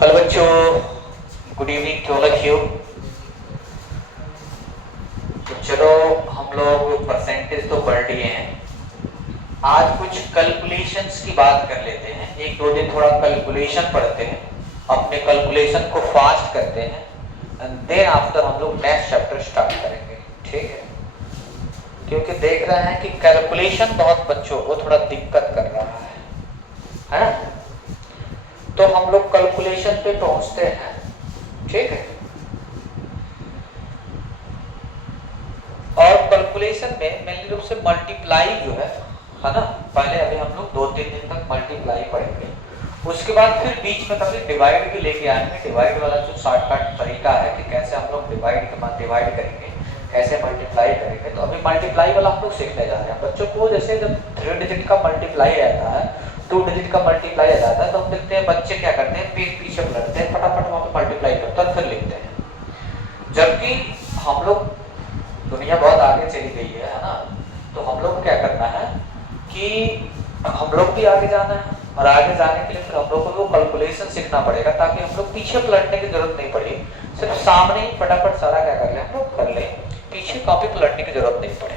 Hello बच्चों, good evening to all of you. तो चलो हम लोग परसेंटेज तो पढ़ लिए हैं, आज कुछ कैलकुलेशंस की बात कर लेते हैं। एक दो दिन थोड़ा कैलकुलेशन पढ़ते हैं, अपने कैलकुलेशन को फास्ट करते हैं एंड देन आफ्टर हम लोग नेक्स्ट चैप्टर स्टार्ट करेंगे, ठीक है? क्योंकि देख रहे हैं कि कैलकुलेशन बहुत बच्चों को थोड़ा दिक्कत कर रहा है ना? तो हम लोग कैलकुलेशन पे पहुंचते हैं, ठीक है? और कैलकुलेशन में मेनली रूप से मल्टीप्लाई जो है ना, पहले अभी हम लोग 2-3 दिन तक मल्टीप्लाई पढ़ेंगे, उसके बाद फिर बीच में कभी डिवाइड भी लेके आएंगे। डिवाइड वाला जो शॉर्टकट तरीका है कि कैसे हम लोग डिवाइड करेंगे, कैसे मल्टीप्लाई करेंगे। तो अभी मल्टीप्लाई वाला हम लोग सीखने जा रहे हैं। बच्चों को जैसे जब 3 डिजिट का मल्टीप्लाई आता है, 2 डिजिट का मल्टीप्लाई आ जाता है, तो हम देखते हैं बच्चे क्या करते हैं, पेज पीछे पलटते हैं, फटाफट वहाँ पे मल्टीप्लाई करते हैं, फिर लिखते हैं। जबकि हम लोग, दुनिया बहुत आगे चली गई है ना, तो हम लोग को क्या करना है कि हम लोग भी आगे जाना है, और आगे जाने के लिए फिर हम लोग को वो कैलकुलेशन सीखना पड़ेगा, ताकि हम लोग पीछे पलटने की जरूरत नहीं पड़े, सिर्फ सामने ही फटाफट सारा क्या कर ले हम लोग कर ले, पीछे कॉपी पलटने की जरूरत नहीं पड़े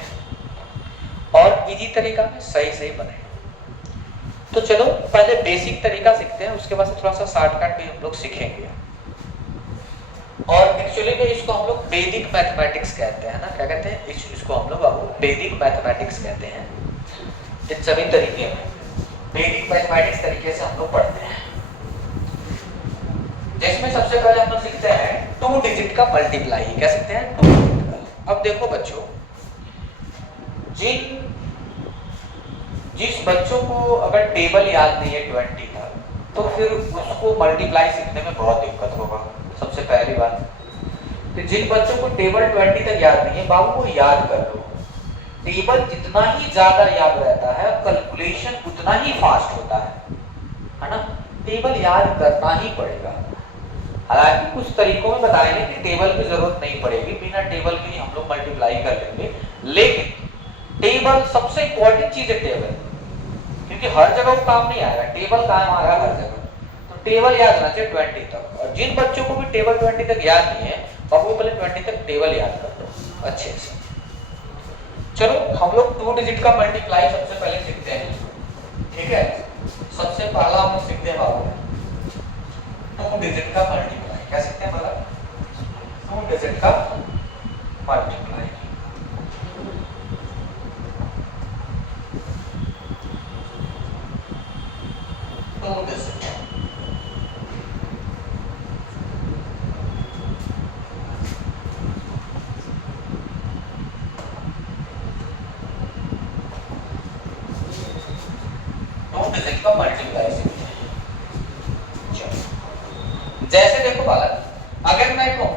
और इजी तरीका में सही बने। तो चलो पहले बेसिक तरीका सीखते हैं, उसके बाद से थोड़ा सा शॉर्टकट भी हम लोग सीखेंगे। और एक्चुअली में इसको हम लोग वैदिक मैथमेटिक्स कहते हैं ना, क्या कहते हैं इसको हम लोग वैदिक मैथमेटिक्स कहते हैं। इन सभी तरीके में वैदिक मैथमेटिक्स तरीके से हम लोग पढ़ते हैं, जिसमें सबसे पहले हम लोग सीखते हैं 2 डिजिट का मल्टीप्लाई। क्या सीखते हैं? 2 डिजिट का। अब देखो बच्चों, जिस बच्चों को अगर टेबल याद नहीं है 20 का, तो फिर उसको मल्टीप्लाई सीखने में बहुत दिक्कत होगा। सबसे पहली बात, तो जिन बच्चों को टेबल 20 तक याद नहीं है, बाबू को याद कर लो। टेबल जितना ही ज्यादा याद रहता है, कैलकुलेशन उतना ही फास्ट होता है ना? टेबल याद करना ही पड़ेगा। हालांकि कुछ तरीकों में बताएंगे कि टेबल की जरूरत नहीं पड़ेगी, बिना टेबल के ही हम लोग मल्टीप्लाई कर लेंगे। लेकिन टेबल सबसे इंपॉर्टेंट चीज है, टेबल, क्योंकि हर जगह वो काम नहीं आएगा, टेबल काम आएगा हर जगह। तो टेबल याद होना चाहिए 20 तक। और जिन बच्चों को भी टेबल 20 तक याद नहीं है, वो पहले 20 तक टेबल याद कर लो अच्छे से। चलो हम लोग 2 डिजिट का मल्टीप्लाई सबसे पहले सीखते हैं, ठीक है? सबसे पहला हम सीखते हैं बाबू 2 डिजिट का मल्टीप्लाई। क्या सीखते हैं मतलब? 2 डिजिट का मल्टीप्लाई। का मल्टीप्लाई सीखते हैं। जैसे देखो बालक, अगर मैं कहूं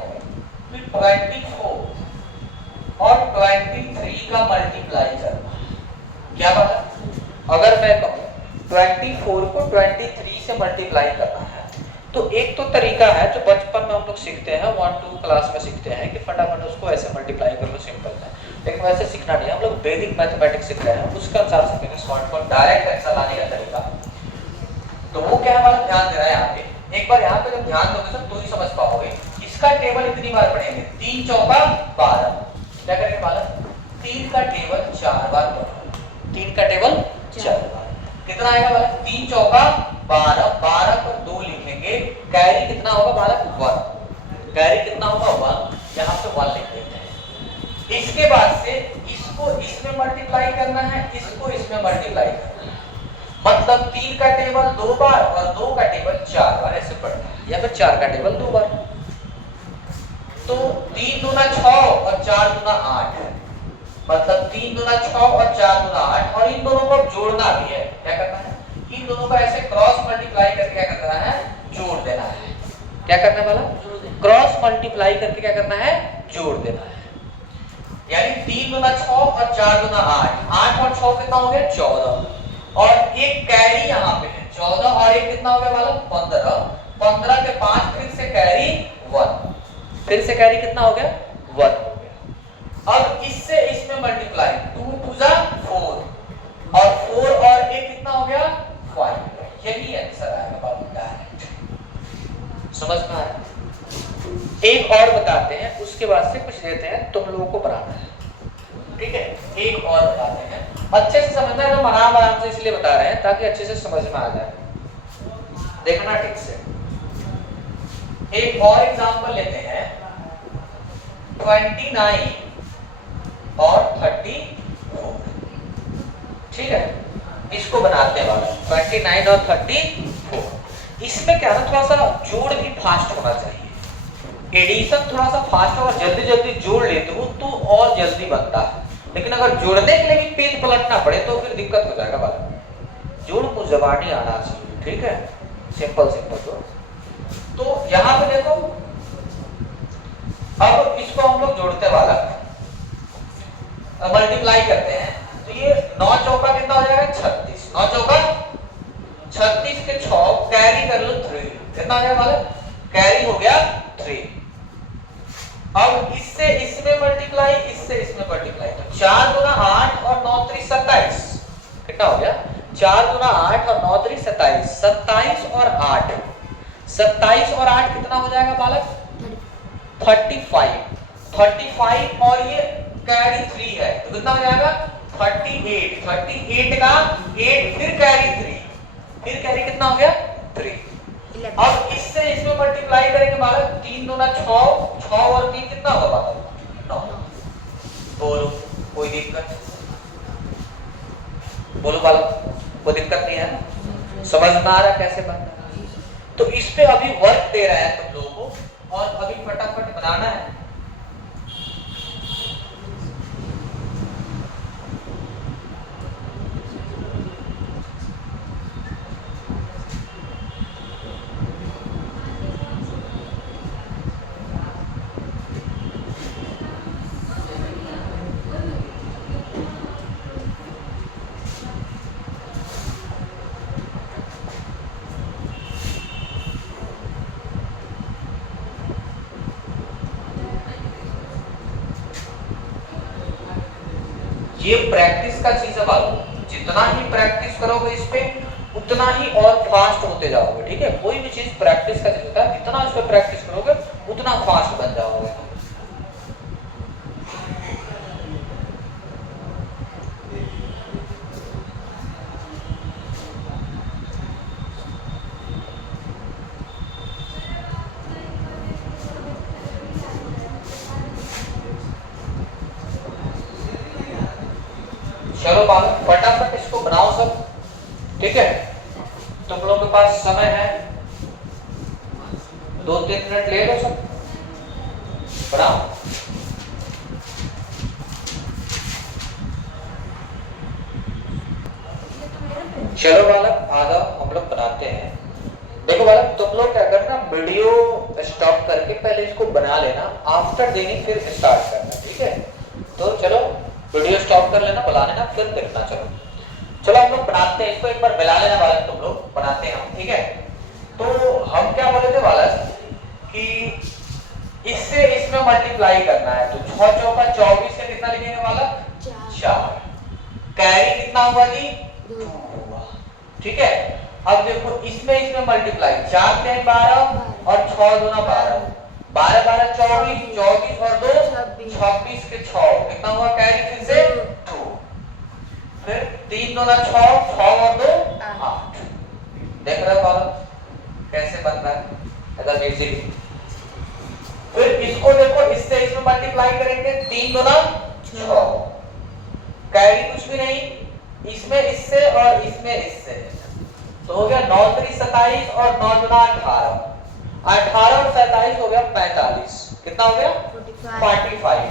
24 और 23 का मल्टीप्लाई करना, क्या बालक? अगर मैं कहूं 24 को 23 से मल्टीप्लाई करना है, तो एक तो तरीका है जो बचपन में हम लोग सीखते हैं, 1-2 क्लास में सीखते हैं कि फटाफट उसको ऐसे मल्टीप्लाई कर लो, सिंपल है। लेकिन वैसे सीखना नहीं, हम लोग वैदिक मैथमेटिक्स सीख रहे हैं, उसके अनुसार सीखेंगे शॉर्टकट डायरेक्ट आंसर लाने का तरीका। तो वो क्या हमारा ध्यान देना है यहाँ पे। एक बार यहाँ पे जब ध्यान दोगे तो ही समझ पाओगे। इसका टेबल इतनी बार पढ़ेंगे, 3 चौका 12। क्या करेंगे बालक? 3 का टेबल 4 बार पढ़ो। 3 का टेबल 4 बार कितना आएगा बालक? 3 चौका 12, 12 पर 2 लिखेंगे, कैरी कितना होगा बालक? 1। कैरी कितना होगा? 1। यहाँ पे 1 लिख देते हैं। इसके बाद से इसको इसमें मल्टीप्लाई करना है, इसको इसमें मल्टीप्लाई करना है, मतलब 3 का टेबल 2 बार और 2 का टेबल 4 बार ऐसे पढ़ना है, या फिर 4 का टेबल 2 बार। तो 3 दूना 6 और 4 दूना 8 है, मतलब 3 दूना 6 और 4 दूना 8, और इन दोनों को जोड़ना भी है। क्या करना है? इन दोनों को ऐसे क्रॉस मल्टीप्लाई करके क्या करना है? जोड़ देना है। क्या करना है वाला? क्रॉस मल्टीप्लाई करके क्या करना है? जोड़ देना है। यानी 3 दूना 6 और 4 दूना 8, 8 और 6 कितना हो गया? 14, और एक कैरी यहाँ पे है 14, और एक कितना हो गया वाला? 15। 15 के 5 फिर से कैरी 1, फिर से कैरी कितना हो गया? 1 हो गया। अब इससे इसमें मल्टीप्लाई, 2 2 जा 4, और 4 और एक कितना हो गया? 5। यही आंसर आएगा बाबू डायरेक्ट। समझ में आया? एक और बताते हैं, उसके बाद से कुछ देते हैं, तुम लोगों को बनाना है, ठीक है? एक और बताते हैं, अच्छे से समझना है, हम आराम से इसलिए बता रहे हैं ताकि अच्छे से समझ में आ जाए, देखना ठीक से। एक और एग्जांपल लेते हैं, 29 और 34, ठीक है? इसको बनाते हैं वाला 29 और 34। इसमें क्या है, थोड़ा सा जोड़ भी फास्ट होना चाहिए, एडिशन थोड़ा सा फास्ट और जल्दी जल्दी जोड़ लेते हो तो और जल्दी बनता है, लेकिन अगर जोड़ने के लिए भी पेज पलटना पड़े तो फिर दिक्कत हो जाएगा वाला। जोड़ को जबानी आना चाहिए, ठीक है? Simple simple. तो यहाँ पे देखो, अब इसको हम लोग जोड़ते वाला मल्टीप्लाई करते हैं, तो ये 9 चौका कितना हो जाएगा 36, 9 चौका 36 के 6 कैरी कर लो 3, कितना हो जाएगा वाला? कैरी हो गया 3। अब इससे इसमें मल्टीप्लाई, इससे इसमें मल्टीप्लाई, तो 4 गुना 8 और 9 3 27, कितना हो गया? 4 गुना 8 और 9 3 27, 27 और 8, 27 और 8 कितना हो जाएगा बालक? 35, 35 और ये कैरी 3 है तो कितना हो जाएगा? 38, 38 का 8 फिर कैरी 3, फिर कैरी कितना हो गया? 3। अब इससे इसमें मल्टीप्लाई करेंगे बालक, 3 दूना 6, 6 और 3 कितना होगा बालक? 9। बोलो कोई दिक्कत? बोलो बालक, कोई दिक्कत नहीं है ना? समझ में आ रहा कैसे बनता है? तो इस पे अभी वर्क दे रहा है तुम लोगों को और अभी फटाफट बनाना है। ये प्रैक्टिस का चीज है बाबू, जितना ही प्रैक्टिस करोगे इस पे उतना ही और फास्ट होते जाओगे, ठीक है? कोई भी चीज प्रैक्टिस का चीज होता है, जितना इस पे प्रैक्टिस करोगे उतना फास्ट बन जाओगे। चलो बालक फटाफट इसको बनाओ सब, ठीक है? तुम लोगों के पास समय है, 2-3 मिनट ले लो, सब बनाओ। चलो बालक आ जाओ, हम लोग बनाते हैं। देखो बालक, तुम लोग क्या करना, वीडियो स्टॉप करके पहले इसको बना लेना, आफ्टर देनी फिर स्टार्ट करना, ठीक है? तो चलो वीडियो स्टॉप कर लेना, बुला लेना, फिर देखना। चलो चलो हम लोग बनाते हैं इसको, एक बार मिला लेना बालक, तुम लोग बनाते हैं हम, ठीक है? तो हम क्या बोले थे बालक कि इससे इसमें मल्टीप्लाई करना है, तो 6 चौका 24 से कितना लिखेंगे बालक? 4। कैरी कितना हुआ जी? 2 हुआ, ठीक है? अब देखो इसमें मल्टीप्लाई, 4 के 12 और 6 दूना 12, 12 12 24, 24 और 2 26 के 6, कितना हुआ कैरी? फिर से 2, फिर 3 दूना 6, 6 और 2 8। देख रहे हो बालक कैसे बन रहा है एकदम इजीली? फिर इसको देखो, इससे इसमें मल्टीप्लाई करेंगे, 3 दूना 6, कैरी कुछ भी नहीं, इसमें इससे और इसमें इससे, तो हो गया 9 3 27 और 9 दूना 18, 18 और 27 हो गया 45, कितना हो गया? 45,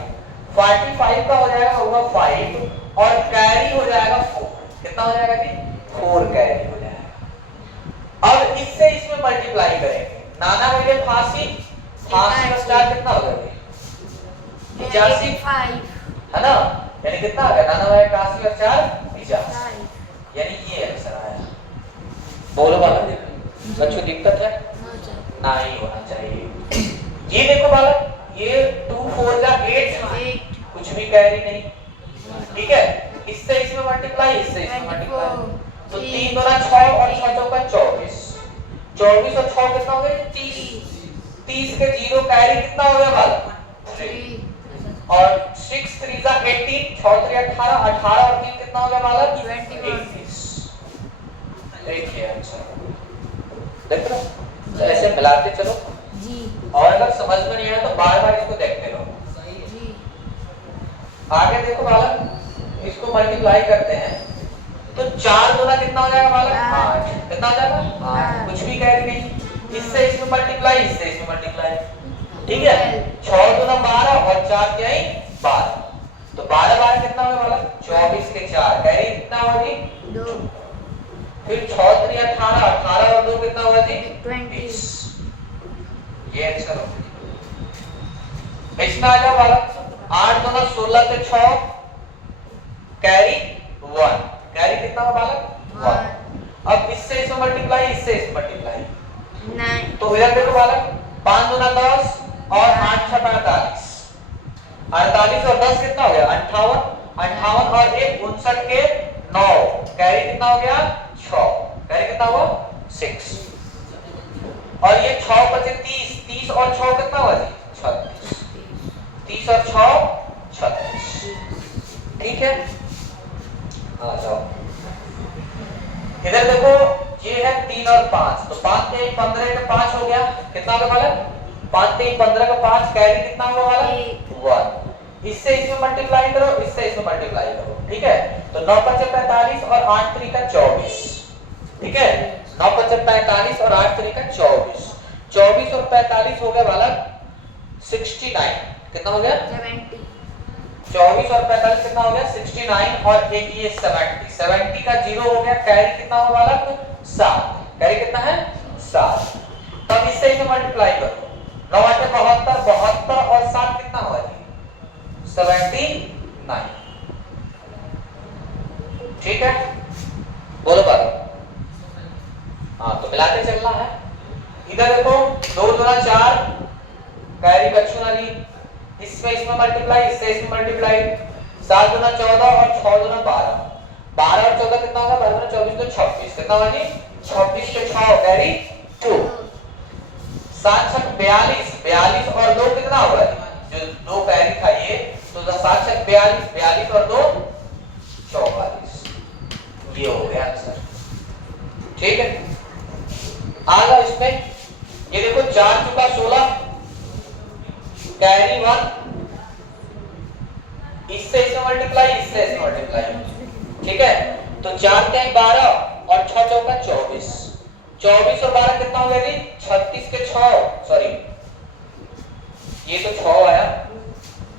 45 का हो जाएगा होगा 5 और कैरी हो जाएगा 4, कितना हो जाएगा जी? 4 कैरी हो जाएगा। अब इससे इसमें मल्टीप्लाई करेंगे, नाना भैया फांसी, फांसी का स्टार कितना हो गया? 85 है ना, यानी कितना आ गया? नाना भैया 81 और 4 85, यानी ये आंसर आया। बोलो बालक, बच्चों दिक्कत है? नहीं होना चाहिए। ये देखो बालक, ये 2 4 का 8, कुछ भी कैरी नहीं, ठीक है? इससे इसमें मल्टीप्लाई, इससे इसमें मल्टीप्लाई, तो 3 दूना 6 और 6 चौका 24, 24 और 6 कितना हो गया? 30, 30 के 0 कैरी कितना हो गया बालक? 3। और 6 3 जा 18, 6 3 18, 18 और 3 कितना हो गया बालक? 21। देखिए आंसर देख लो, तो ऐसे मिलाते चलो जी। और अगर समझ में नहीं आया तो बार बार इसको देखते रहो जी। आगे देखो बालक, इसको मल्टीप्लाई करते हैं तो 4 गुना कितना हो जाएगा बालक? 8। कितना हो जाएगा? 8। कुछ भी कह रही नहीं, इससे इसमें मल्टीप्लाई, इससे इसमें मल्टीप्लाई, ठीक है। 6 गुना 12 और 4 क्या है? 12। तो 12 12 कितना होगा बालक? 24 के 4 कैरी कितना होगी? 2। फिर 6 3 18, 18 और 2 कितना होगा जी? 20। ये आंसर हो गया। इसमें आ जाओ बालक, 8 गुना 16 के 6 कैरी 1, कैरी कितना होगा बालक? 1। अब इससे इसमें मल्टीप्लाई, इससे इसमें मल्टीप्लाई 9। तो इधर देखो बालक, 5 गुना 10 और 8 6 45, 48 और 10 कितना हो गया? 58, 58 और 1 59 के 9 कैरी कितना हो गया? 6, कैरी कितना हुआ? 6। और ये 6 बचे 30, 30 और 6 कितना हुआ जी? 36। 30 और 6 36, ठीक है। आ जाओ इधर देखो, ये है 3 और 5, तो 5 3 15 का 5 हो गया, कितना होगा बालक? 5 3 15 का 5 कैरी कितना होगा बालक? 1। इससे इसमें मल्टीप्लाई करो, इससे इसमें मल्टीप्लाई करो, ठीक है। तो 9 5 45 और 8 3 का 24, ठीक है। 9 5 45 और 8 3 का 24, 24 और 45 हो गया बालक 69, कितना हो गया? 70। 24 और 45 कितना हो गया? 69 और एक ये 70, 70 का 0 हो गया, कैरी कितना होगा बालक? 7, कैरी कितना है? 7। तब इससे इसे मल्टीप्लाई करो, 9 8 72, 72 और 7 कितना होगा जी? 79, ठीक है। बोलो बालक। हाँ, तो मिलाते चलना है। इधर देखो 2 गुना 4 कैरी बच्चों वाली, इसमें इसमें मल्टीप्लाई, इससे इसमें मल्टीप्लाई, 7 गुना 14 और 6 गुना 12, 12 और 14 कितना होगा? 12 गुना 24 तो 26, कितना होगा जी? 26 के 6 कैरी 2, 7 6 42, 42 और 2 कितना होगा जी? जो 2 कैरी था ये, तो 7 6 42, 42 और 2 44, ये हो गया आंसर, ठीक है। आ जाओ इसमें, ये देखो 4 चुका 16 कैरी 1, इससे इसमें मल्टीप्लाई, इससे इसमें मल्टीप्लाई, ठीक है। तो 4 के 12 और 6 चौका 24, 24 और 12 कितना हो गया जी? 36 के 6, सॉरी ये तो 6 आया,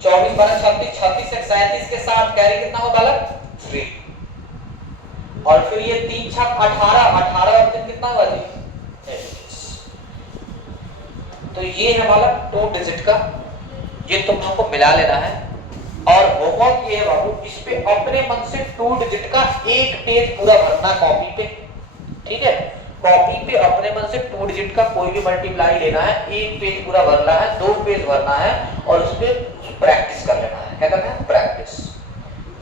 24 12 36, 36 से 37 के 7 कैरी कितना हो बालक? 3। और फिर ये 3 6 18, 18 और 3 कितना हुआ जी? 21। तो ये है बालक 2 डिजिट का, ये तुम हमको मिला लेना है। और होमवर्क ये है बाबू, इस पे अपने मन से 2 डिजिट का एक पेज पूरा भरना कॉपी पे, ठीक है। कॉपी पे अपने मन से 2 डिजिट का कोई भी मल्टीप्लाई लेना है, एक पेज पूरा भरना है, 2 पेज भरना है और उस पे प्रैक्टिस कर लेना है। क्या करना है? प्रैक्टिस।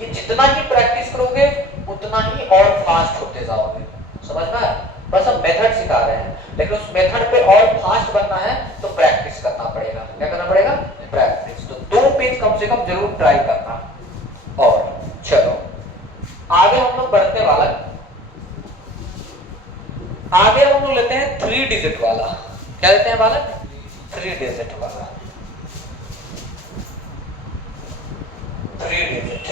ये जितना ही प्रैक्टिस करोगे उतना ही और फास्ट होते जाओगे, समझ में? बस हम मेथड सिखा रहे हैं, लेकिन उस मेथड पे और फास्ट बनना है तो प्रैक्टिस करना पड़ेगा। क्या करना पड़ेगा? प्रैक्टिस। तो 2 पेज कम से कम जरूर ट्राई करना। और चलो आगे हम लोग बढ़ते वाला, आगे हम लोग लेते हैं 3 डिजिट वाला। क्या लेते हैं बालक? 3 डिजिट वाला, 3 डिजिट।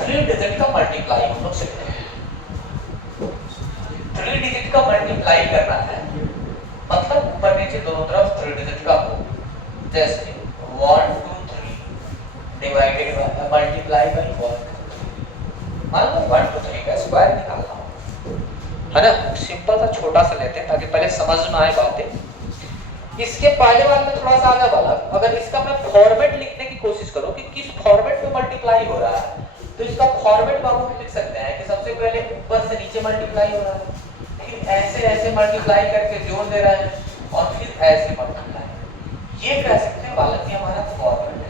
थ्री डिजिट का मल्टीप्लाई हम लोग सीखते हैं। 3 डिजिट का मल्टीप्लाई करना है, मतलब ऊपर नीचे दोनों तरफ 3 डिजिट का हो। जैसे 1 2 3 डिवाइडेड बाय मल्टीप्लाई बाय 1, मान लो 1 2 3 का स्क्वायर निकालना हो, है ना। सिंपल सा छोटा सा लेते हैं ताकि पहले समझ में आए बातें। इसके पहले वाले में थोड़ा सा आगे वाला, अगर इसका मैं फॉर्मेट लिखने की कोशिश करूं कि किस फॉर्मेट में मल्टीप्लाई हो रहा है, तो इसका फॉर्मेट बाबू लिख सकते हैं कि सबसे पहले ऊपर से नीचे मल्टीप्लाई हो रहा है, फिर ऐसे ऐसे मल्टीप्लाई करके जोड़ दे रहा है और फिर ऐसे मल्टीप्लाई। ये कह सकते हैं बालक, ये हमारा फॉर्मेट है।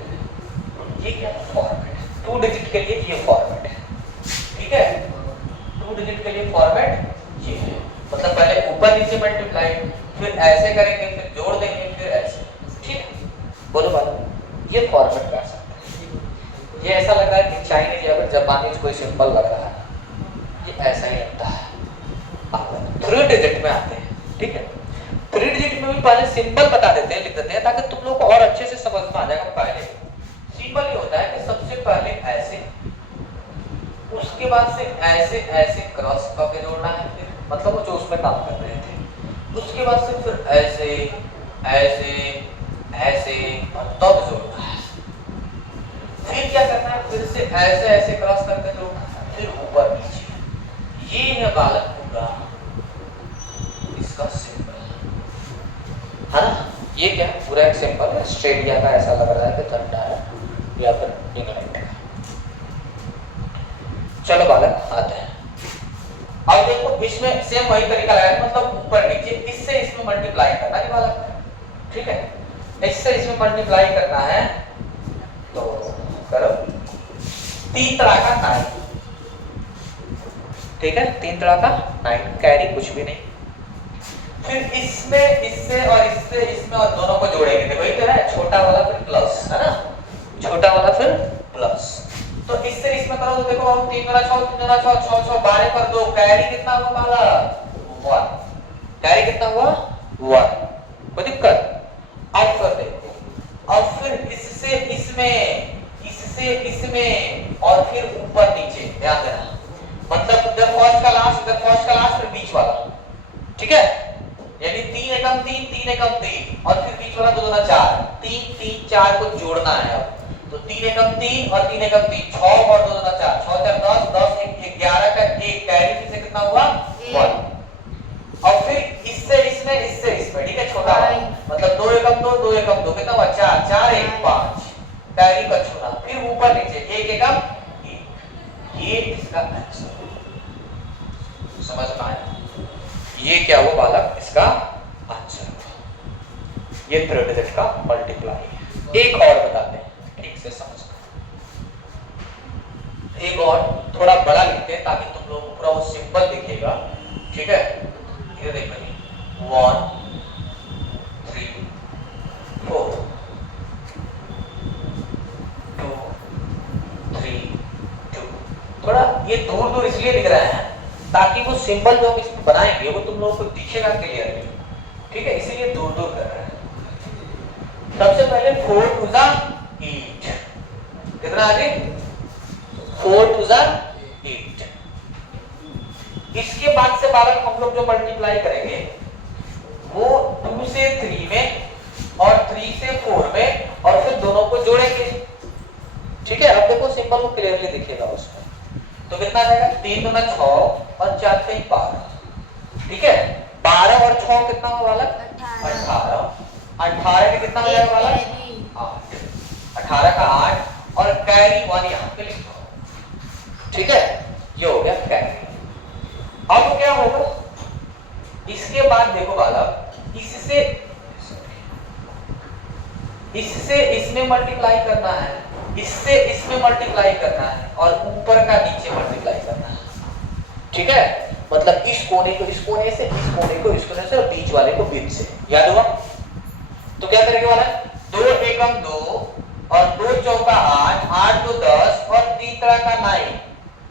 ये क्या फॉर्मेट है? 2 डिजिट के लिए ये फॉर्मेट है, ठीक है। लिए फॉर्मेट ये है, मतलब पहले ऊपर नीचे मल्टीप्लाई, फिर ऐसे करेंगे, फिर जोड़ देंगे, फिर ऐसे, ठीक है। बोलो बात, ये फॉर्मेट कर सकते हैं। ये ऐसा लग रहा है कि चाइनीज या फिर जापानीज कोई सिंबल लग रहा है, ये ऐसा ही लगता है। 3 डिजिट में आते हैं, ठीक है। 3 डिजिट में भी पहले सिंबल बता देते हैं, लिख देते हैं, ताकि तुम लोग को और अच्छे से समझ में आ जाएगा। पहले सिंबल ये होता है कि सबसे पहले ऐसे, उसके बाद से ऐसे ऐसे क्रॉस करके जोड़ना है, फिर मतलब वो जो उसमें काम कर रहे थे, उसके बाद से फिर ऐसे ऐसे ऐसे और तब जोड़ना है। फिर क्या करना है, फिर से ऐसे ऐसे क्रॉस करके जोड़ना है, फिर ऊपर नीचे। ये है बालक पूरा इसका सिंबल, है ना। ये क्या है, पूरा एक सिंबल है। ऑस्ट्रेलिया का ऐसा लग रहा है कि झंडा है, या फिर इंग्लैंड का। चलो बालक आते हैं। अब देखो इसमें सेम वही तरीका लगाया, मतलब ऊपर नीचे, इससे इसमें मल्टीप्लाई करना है बालक, ठीक है। इससे इसमें मल्टीप्लाई करना है, तो करो। 3 तरह का 9, ठीक है। 3 तरह का 9, कैरी कुछ भी नहीं। फिर इसमें इससे और इससे इसमें और दोनों को जोड़ेंगे, देखो ये क्या है, छोटा वाला फिर प्लस, है ना, छोटा वाला फिर प्लस। तो इससे इसमें करो तो देखो 3 गुना 6, 3 गुना 6, 6 6 12 पर 2, कैरी कितना हुआ वाला 1, कैरी कितना हुआ 1, कोई दिक्कत। अब फिर देखो, अब फिर इससे इसमें, इससे इसमें और फिर ऊपर नीचे, ध्यान देना, मतलब इधर फर्स्ट का लास्ट, इधर फर्स्ट का लास्ट, फिर बीच वाला, ठीक है। यानी 3 एकम 3, 3 एकम 3 और फिर बीच वाला 2 दूना 4, 3 3 4 को जोड़ना है। अब तो 3 एकम 3 और 3 एकम 3, 6 और 2 दूना 4, 6 4 10, 10 1 11 का 1, कैरी से कितना हुआ 1। और फिर इससे इसमें, इससे इसमें, ठीक है, छोटा वाला, मतलब 2 एकम 2, 2 एकम 2 कितना हुआ 4, 4 1 5, कैरी का छूना, फिर ऊपर नीचे 1 एकम 1। ये इसका आंसर, समझ में आया। ये क्या हुआ बालक, इसका आंसर। ये 3 डिजिट का मल्टीप्लाई। एक और बताते हैं, ठीक से समझ, एक और थोड़ा बड़ा लिखते हैं ताकि तुम लोगों को पूरा वो सिंबल दिखेगा, ठीक है। ये देखो 1 3 4 2 3 2। थोड़ा ये दूर दूर इसलिए लिख रहे हैं ताकि वो सिंबल जो हम इसमें बनाएंगे वो तुम लोगों को दिखेगा क्लियरली, ठीक है, इसीलिए दूर दूर कर रहे हैं। सबसे पहले 4 2 जा 8, कितना आ गए 4 2 जा 8। इसके बाद से बालक हम लोग जो मल्टीप्लाई करेंगे वो 2 से 3 में और 3 से 4 में और फिर दोनों को जोड़ेंगे, ठीक है। अब देखो सिंबल को क्लियरली दिखेगा उसमें, तो कितना आ जाएगा 3 दूना 6 और 4 3 12, ठीक है। 12 और 6 कितना हुआ वाला 18, 18 के कितना हो जाएगा वाला 8, 18 का 8 और कैरी 1 यहाँ पे लिख दो, ठीक है। ये हो गया कैरी। अब क्या होगा, इसके बाद देखो वाला, इससे इससे इसमें मल्टीप्लाई करना है, इससे इसमें मल्टीप्लाई करना है और ऊपर का नीचे मल्टीप्लाई करना है, ठीक है। मतलब इस कोने को इस कोने से, इस कोने को इस कोने से और बीच वाले को बीच से, याद हुआ। तो क्या करेंगे वाला 2 एकम 2 और 2 चौका 8, 8 2 10 और 3 तरह का 9,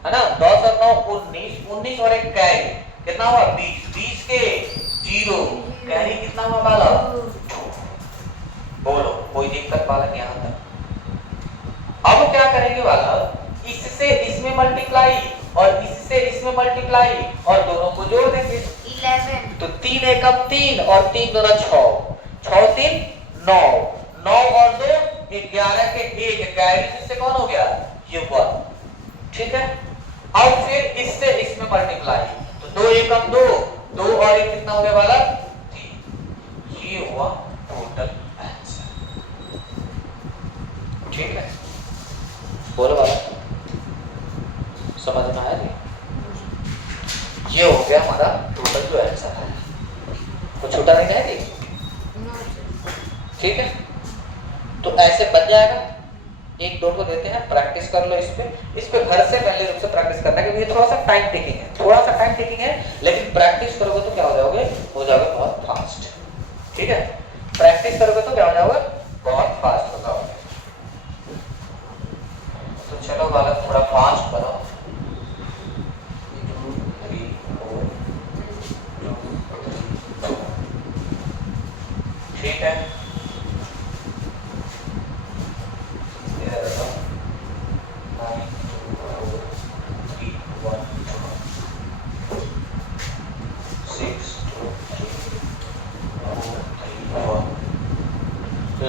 है ना, 10 और 9 19, 19 और एक कैरी कितना हुआ 20, 20 के 0, कैरी कितना हुआ वाला, बोलो कोई दिक्कत बालक यहाँ तक। अब क्या करेंगे वाला, इससे इसमें मल्टीप्लाई और इससे इसमें मल्टीप्लाई और दोनों को जोड़ देंगे 11। तो 3 एकम 3 और 3 दूना 6, 6 3 9, 9 और 2 11 के 1, कैरी से कौन हो गया ये 1, ठीक है। अब फिर इससे इसमें मल्टीप्लाई, तो 2 एकम 2, 2 और 1 कितना हो गया वाला 3, ये हुआ टोटल आंसर, ठीक है। बोलो वाला समझ में आया जी। ये हो गया हमारा टोटल जो आंसर है, तो छोटा नहीं जाएगी, ठीक है। तो ऐसे बन जाएगा, एक दो को देते हैं, प्रैक्टिस कर लो इस पे घर से पहले रूप से प्रैक्टिस करना है, क्योंकि ये थोड़ा सा टाइम टेकिंग है, लेकिन प्रैक्टिस करोगे तो क्या हो जाओगे बहुत फास्ट। ठीक है, प्रैक्टिस करोगे तो क्या हो जाओगे, बहुत फास्ट हो जाओगे। तो चलो बालक थोड़ा फास्ट करो। 2 3 4 2 3 ठीक है,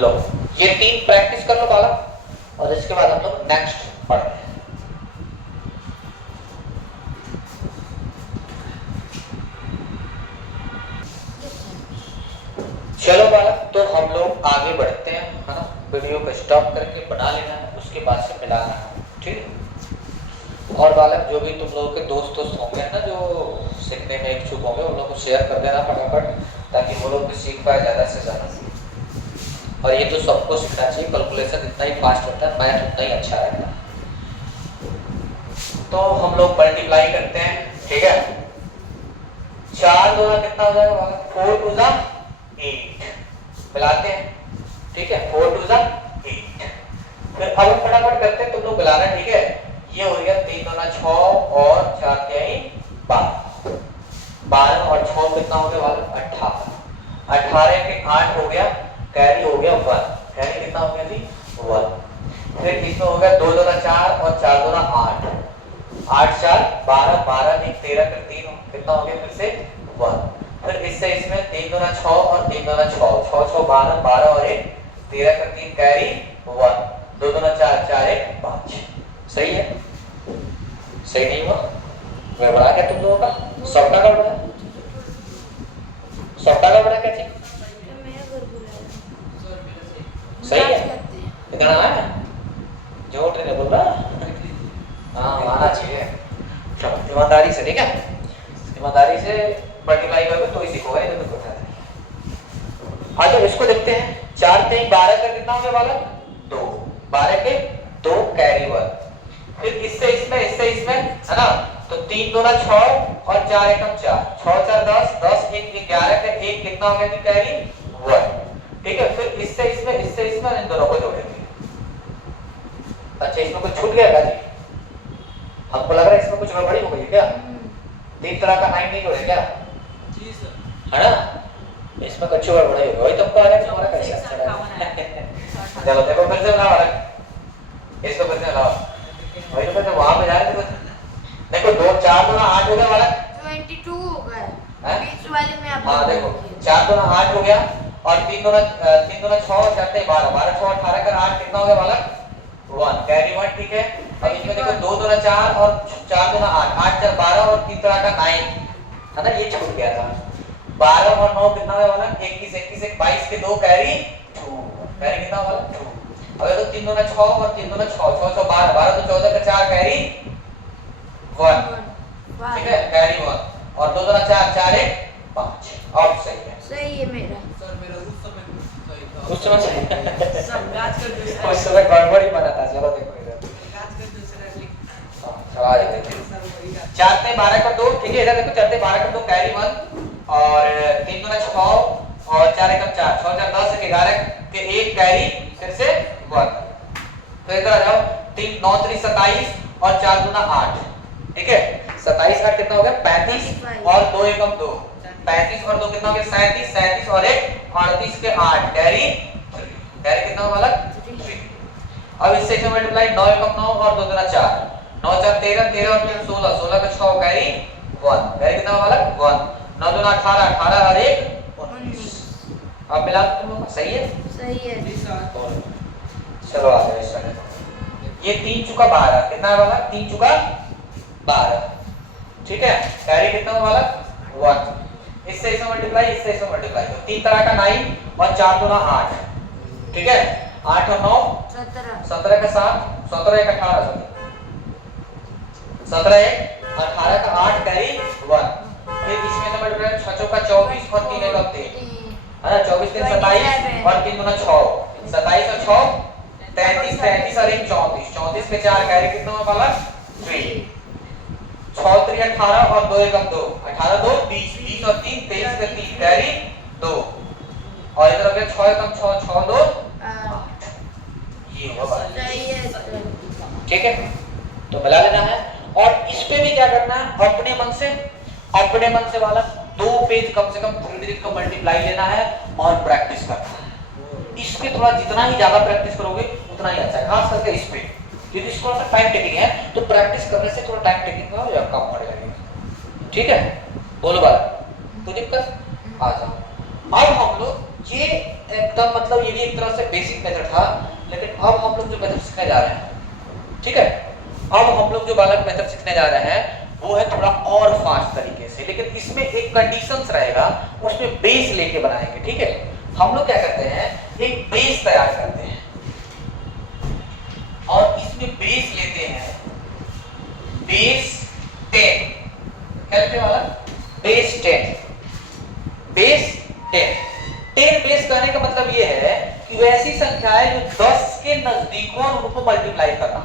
लो ये 3 प्रैक्टिस कर लो बालक, और इसके बाद हम लोग नेक्स्ट पढ़ते हैं। चलो बालक, तो हम लोग आगे बढ़ते हैं, है ना। वीडियो को स्टॉप करके बना लेना है, उसके बाद से मिलाना है, ठीक है। और बालक जो भी तुम लोगों के दोस्त होंगे ना, जो सीखने में इच्छुक होंगे, उन लोगों को शेयर कर देना फटाफट, ताकि वो लोग भी सीख पाए ज़्यादा से ज़्यादा। और ये तो सबको सीखना चाहिए, कैलकुलेशन जितना ही फास्ट होता है, मैथ उतना ही अच्छा रहता है। तो हम लोग मल्टीप्लाई करते हैं, ठीक है। 4 दूना कितना हो जाएगा बालक, 4 2 जा 8, मिलाते हैं, ठीक है। 4 2 जा 8। फिर अब हम फटाफट करते हैं, तुम लोग मिलाना, ठीक है। ये हो गया 3 दूना 6 और 4 तिहाई 12, 12 और 6 कितना हो गया बालक, 18, 18 के 8 हो गया, कैरी हो गया 1, कैरी कितना हो गया जी 1। फिर इसमें हो गया 2 दूना 4 और 4 दूना 8, 8 4 12, 12 1 13 फिर 3 कितना हो गया, फिर से 1। फिर इससे इसमें 3 दूना 6 और 3 दूना 6, 6 6 12, 12 और 1 13 फिर 3 कैरी 1, 2 दूना 4 4 1 5। सही है, सही नहीं हुआ, गड़बड़ा क्या तुम लोगों का, सबका गड़बड़ा, सबका गड़बड़ा क्या चीज, सही है, इतना आया, झूठ नहीं बोल रहा, हाँ आना चाहिए, ईमानदारी से, ठीक है, ईमानदारी से मल्टीप्लाई करोगे तो ही सीखोगे, नहीं तो कुछ नहीं। अच्छा इसको देखते हैं, 4 3 12 का कितना हो गया बालक, 2, 12 के 2 कैरी 1। फिर इससे इसमें है ना, तो 3 दूना 6 और 4 एकम 4, 6 4 10, 10 1 11 का 1 कितना हो गया जी, कैरी 1, ठीक है। फिर इससे इसमें इन दोनों को जोड़ेंगे। अच्छा इसमें कुछ छूट गया क्या जी, हमको लग रहा है इसमें कुछ गड़बड़ी हो गई क्या, 3 तरह का 9 नहीं जोड़े क्या जी सर, है ना, इसमें कुछ गड़बड़ी हो गई, वही तुमको आ रहा है तुम्हारा कैसे अच्छा रहा। चलो देखो फिर से बनाओ, इसको फिर से बनाओ, वही तो फिर वहां पे जाए तो देखो 2 4 दूना 8 हो गया वाला, 22 हो गया बीच वाले में आप, हां देखो 4 दूना 8 हो गया, और 3 दूना 6 और 4 3 12, 12 6 18 का 8 कितना हो गया वाला 1, कैरी 1, ठीक है। अब इसमें देखो 2 दूना 4 और 4 दूना 8, 8 4 12 और 3 तरह का 9, है ना, ये छूट गया था। 12 और 9 कितना हो गया वाला 21 21 1 22 के 2 कैरी 2, कैरी कितना वाला 2। अब देखो 3 दूना 6 और 3 दूना 6, 6 6 12, 12 तो 14 का 4 कैरी 1, ठीक है, कैरी 1, और 2 दूना 4 4 1 5, अब सही है, सही है मेरा सर, मेरा उस समय सही था, उस समय सब गाज कर दूसरा, उस समय गड़बड़ ही बना था। चलो देखो इधर गाज कर दूसरा लिख, हां चला देते हैं, 4 3 12 का 2, ठीक है, इधर देखो 4 3 12 का 2 कैरी 1, और 3 दूना 6 और 4 एकम 4, 6 4 10 11 के 1 कैरी फिर से 1। तो इधर आ जाओ, 3 9 3 27 और 4 दूना 8, ठीक है, 27 का कितना हो गया 35, और 2 एकम 2, 35 और 2 कितना हो गया 37, 37 और 1 38 के 8 कैरी 3, कैरी कितना वाला 3। अब इससे इसे मल्टीप्लाई 9 एकम 9 और 2 दूना 4, 9 4 13, 13 और 3 16, 16 का 6 कैरी 1, कैरी कितना वाला 1, 9 दूना 18, 18 और 1 19। अब मिला तुम लोग सही है, सही है जी सर, चलो आ जाओ इस तरह, ये 3 चुका 12 कितना वाला 3 चुका 12, ठीक है, कैरी कितना वाला 1। इससे इसे मल्टीप्लाई, इससे इसे मल्टीप्लाई, तो 3 तरह का 9 और 4 दूना 8, ठीक है, 8 और 9 17, 17 का 7, 17 1 18, 17 1 18 का 8 कैरी 1। फिर इसमें से मल्टीप्लाई 6 चौका 24 और 3 1 13, है ना, 24 3 27 और 3 दूना 6, 27 और 6 33 33 और 1 34 34 पे 4 कैरी कितना हुआ बालक 3 6 3 18 और 2 1 2 18 2 20 20 और 3 23 पे 3 कैरी 2 और इधर हो गया 6 1 6 6 2 8 ये हुआ बालक। सही है। ठीक है तो मिला लेना है और इस पे भी क्या करना है अपने मन से वाला 2 पेज कम से कम 3 डिजिट का मल्टीप्लाई लेना है और प्रैक्टिस करना है। इस पे थोड़ा जितना ही ज्यादा प्रैक्टिस करोगे उतना ही अच्छा है, खास करके इस पे क्योंकि इसको थोड़ा टाइम टेकिंग है तो प्रैक्टिस करने से थोड़ा टाइम टेकिंग का या कम होने लगेगा। ठीक है बोलो बाला तो दिक्कत आ जाओ। अब हम लोग ये एकदम मतलब ये भी एक तरह से बेसिक मेथड था लेकिन अब हम लोग जो मेथड सीखने जा रहे हैं ठीक है अब हम लोग जो बालक मेथड सीखने जा रहे हैं वो है थोड़ा और फास्ट तरीके से लेकिन इसमें एक कंडीशंस रहेगा उसमें बेस लेके बनाएंगे। ठीक है हम लोग क्या करते हैं एक बेस तैयार करते हैं और इसमें बेस लेते हैं बेस 10 क्या लेते हैं वाला बेस 10 बेस करने का मतलब ये है कि वैसी संख्याएं जो 10 के नजदीक हो उनको मल्टीप्लाई करना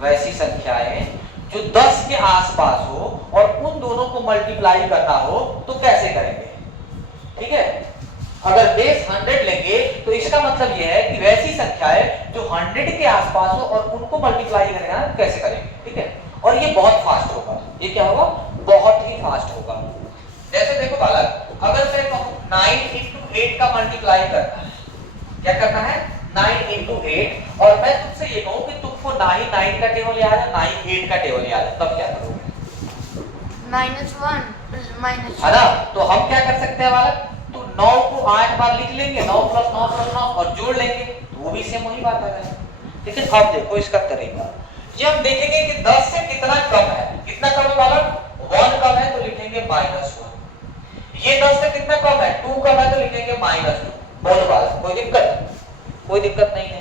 वैसी संख्याएं जो 10 के आसपास हो और उन दोनों को मल्टीप्लाई करना हो तो कैसे करेंगे। ठीक है अगर बेस 100 लेंगे तो इसका मतलब यह है कि वैसी संख्याएं जो 100 के आसपास हो और उनको मल्टीप्लाई करेंगे कैसे करेंगे। ठीक है और ये बहुत फास्ट होगा ये क्या होगा बहुत ही फास्ट होगा। जैसे देखो बालक अगर मैं कहूं 9 into 8 का मल्टीप्लाई करना है क्या करना है 9 into 8 और मैं तुमसे ये कहूं कि तुमको 9 का टेबल याद है 9 8 का टेबल याद है तब क्या करोगे -1 है ना तो हम क्या कर सकते हैं बालक तो 9 को 8 बार लिख लेंगे 9 + 9 + 9 और जोड़ लेंगे तो वो भी सेम वही बात आ जाएगी। लेकिन अब देखो इसका तरीका ये हम देखेंगे कि 10 से कितना कम है कितना कम है बालक 1 कम है तो लिखेंगे -1 ये 10 से कितना कम है 2 कम है तो लिखेंगे -2 बोलो बालक कोई दिक्कत नहीं है।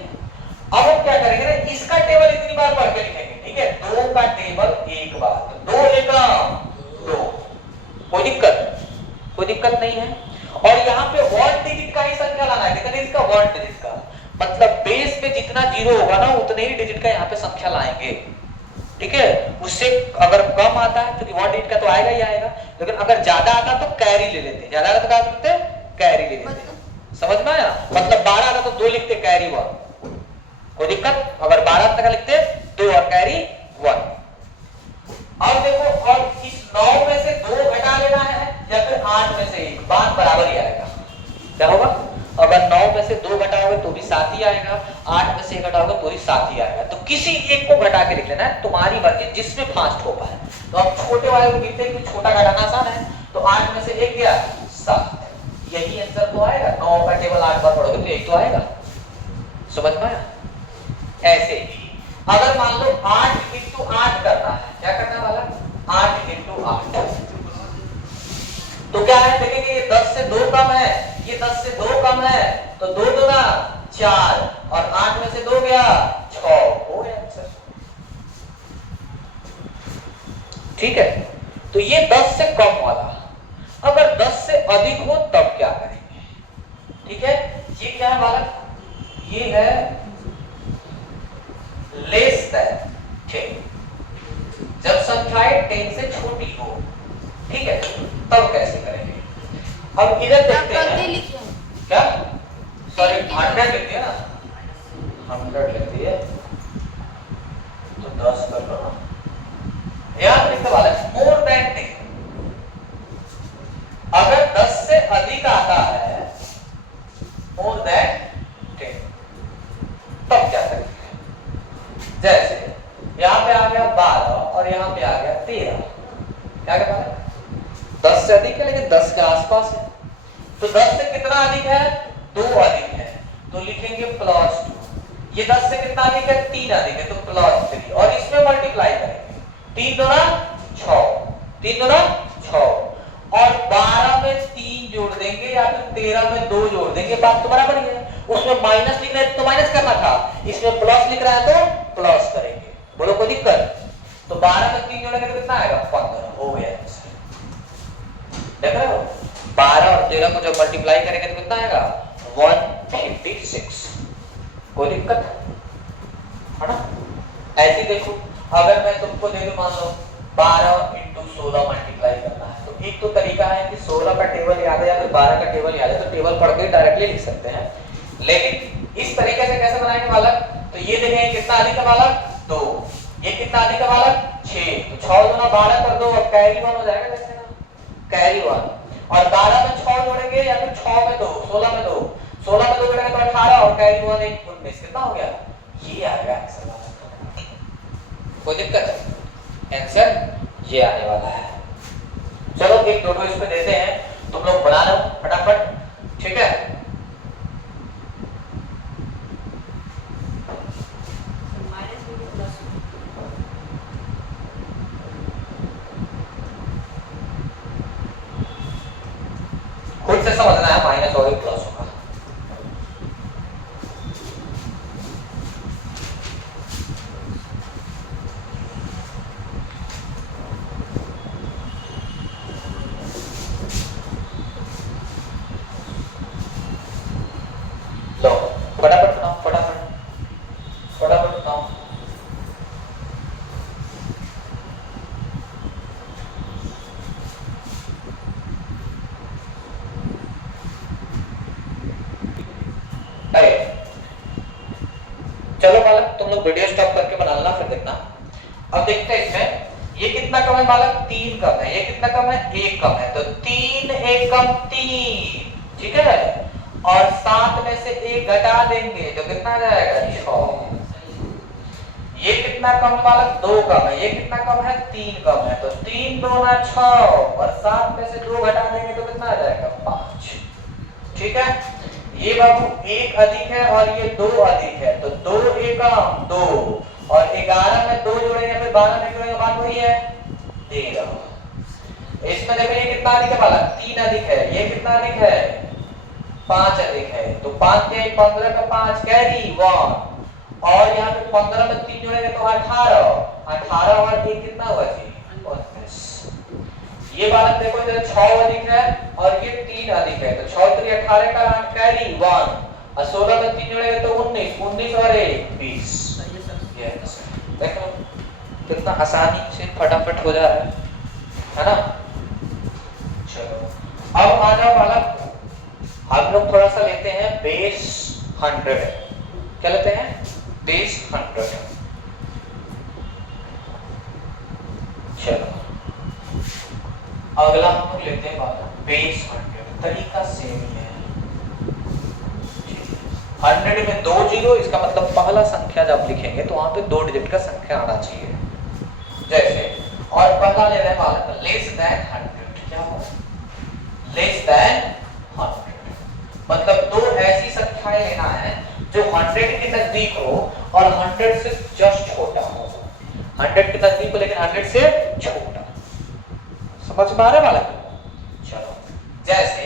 अब हम क्या करेंगे ना इसका टेबल इतनी बार पढ़ के लिखेंगे। ठीक है 2 का टेबल एक बार तो 2 एकम 2 कोई दिक्कत नहीं है। और यहाँ पे 1 डिजिट का ही संख्या लाना है लेकिन इसका 1 डिजिट का मतलब बेस पे जितना जीरो होगा ना उतने ही डिजिट का यहाँ पे संख्या लाएंगे। ठीक है उससे अगर कम आता है क्योंकि 1 डिजिट का तो आएगा ही आएगा लेकिन अगर ज्यादा आता तो कैरी ले लेते ज्यादा आता तो क्या करते कैरी ले लेते समझ में आया मतलब 12 आता तो 2 लिखते कैरी 1 कोई दिक्कत अगर 12 तक लिखते 2 और कैरी 1। अब देखो और इस 9 में से 2 घटा लेना है या फिर 8 में से 1 बात बराबर ही आएगा। क्या होगा अगर 9 में से 2 घटाओगे तो भी 7 ही आएगा 8 में से 1 घटाओगे तो भी 7 ही आएगा तो किसी एक को घटा के लिख लेना है तुम्हारी मर्जी जिसमें फास्ट हो पाए। तो अब छोटे वाले को लिखते हैं कि छोटा घटाना आसान है तो 8 में से 1 गया 7 यही आंसर तो आएगा 9 का टेबल 8 बार पढ़ोगे तो यही तो आएगा। समझ में आया। ऐसे ही अगर मान लो 8 into 8 करना है क्या करना वाला 8 into 8 तो क्या है देखेंगे ये 10 से 2 कम है ये 10 से 2 कम है तो 2 दूना 4 और 8 में से 2 गया 6 हो गया आंसर। ठीक है तो ये 10 से कम वाला अगर 10 से अधिक हो तब क्या करेंगे। ठीक है ये क्या है बालक ये है लेस देन 10 जब संख्याएं 10 से छोटी हो। ठीक है तब कैसे करेंगे। अब इधर देखते हैं क्या सॉरी 100 लिखते हैं ना 100 लिखती है तो 10 कर लो ना यार लिखते वाला मोर देन 10 अगर 10 से अधिक आता है मोर देन 10 तब क्या करेंगे। जैसे यहाँ पे आ गया 12 और यहाँ पे आ गया 13 क्या क्या 10 से अधिक है लेकिन 10 के आसपास है तो 10 से कितना अधिक है 2 अधिक है तो लिखेंगे +2 ये 10 से कितना अधिक है 3 अधिक है तो +3 और इसमें मल्टीप्लाई करेंगे 3 दूना 6 3 दूना 6 और 12 में 3 जोड़ देंगे या फिर 13 में 2 जोड़ देंगे बात तो बराबर ही है। उसमें माइनस लिख रहे हैं तो माइनस करना था इसमें प्लस लिख रहा है तो प्लस करेंगे बोलो कोई दिक्कत। तो 12 में 3 जोड़ेंगे तो कितना आएगा 15 हो गया देख रहे हो 12 और 13 को जब मल्टीप्लाई करेंगे तो कितना आएगा 156 कोई दिक्कत ऐसे देखो, अगर मैं तुमको दे दूं मान लो 12 इंटू 16 मल्टीप्लाई करना है, तो एक तो तरीका है कि 16 का टेबल याद है या फिर 12 का टेबल याद है तो टेबल पढ़ के डायरेक्टली लिख सकते हैं, लेकिन इस तरीके से कैसे बनाएंगे बालक, तो ये देखें कितना अधिक है बालक 2, ये कितना अधिक है बालक 6, तो 6 गुना 12 कर दो और कैरी 1 हो जाएगा, देखते ना कैरी 1, और 12 में 6 जोड़ेंगे या फिर 6 में 2, 16 में 2, 16 में 2 जोड़ेंगे तो 18 और कैरी 1 एक 19, कितना हो गया, ये आ गया आंसर। कोई दिक्कत है, आंसर ये आने वाला है। चलो एक दो इस पे देते हैं, तुम लोग बना लो फटाफट, ठीक है। खुद से समझना है, माइनस और प्लस होगा। लो फटाफट बनाओ, फटाफट बनाओ। चलो बालक तुम लोग वीडियो स्टॉप करके बना लेना, फिर देखना। अब देखते हैं इसमें ये कितना कम है बालक, 3 कम है, ये कितना कम है, 1 कम है, तो 3 1 कम 3, ठीक है, और 7 में से 1 घटा देंगे तो कितना आ जाएगा 6। ये कितना कम बालक 2 कम है, ये कितना कम है 3 कम है, तो 3 2 ना 6 और 7 में से 2 घटा देंगे तो कितना आ जाएगा 5, ठीक है। ये बाबू 1 अधिक है और ये 2 अधिक है, तो 2 1 2 और 11 में 2 जोड़ेंगे फिर 12 में जोड़ेंगे, बात वही है 13। इसमें देखो ये कितना अधिक है बालक 3 अधिक है, ये कितना अधिक है 5 अधिक है, तो 5 के 15 का 5 कैरी 1 और यहाँ पे 15 में 3 जोड़ेंगे तो 18 और 1 कितना हुआ जी 19। ये बालक देखो इधर 6 अधिक है और ये 3 अधिक है, तो 6 3 18 का 8 कैरी 1 और 16 में 3 जोड़ेंगे तो 19 19 और 1 20। देखो कितना आसानी से फटाफट हो जा रहा है ना। चलो अब आ जाओ बालक, हम लोग थोड़ा सा लेते हैं बेस 100, क्या लेते हैं बेस 100। चलो अगला हम लोग लेते हैं बालक बेस 100, तरीका सेम ही है। 100 में 2 जीरो, इसका मतलब पहला संख्या जब लिखेंगे तो वहां पे 2 डिजिट का संख्या आना चाहिए, जैसे, और पहला ले रहे हैं बालक लेस देन 100, क्या हो लेस देन 100, मतलब 2 ऐसी संख्याएं लेना है जो 100 के नजदीक हो और 100 से जस्ट छोटा हो, 100 के नजदीक हो लेकिन 100 से छोटा, समझ में आ रहा है बालक। चलो जैसे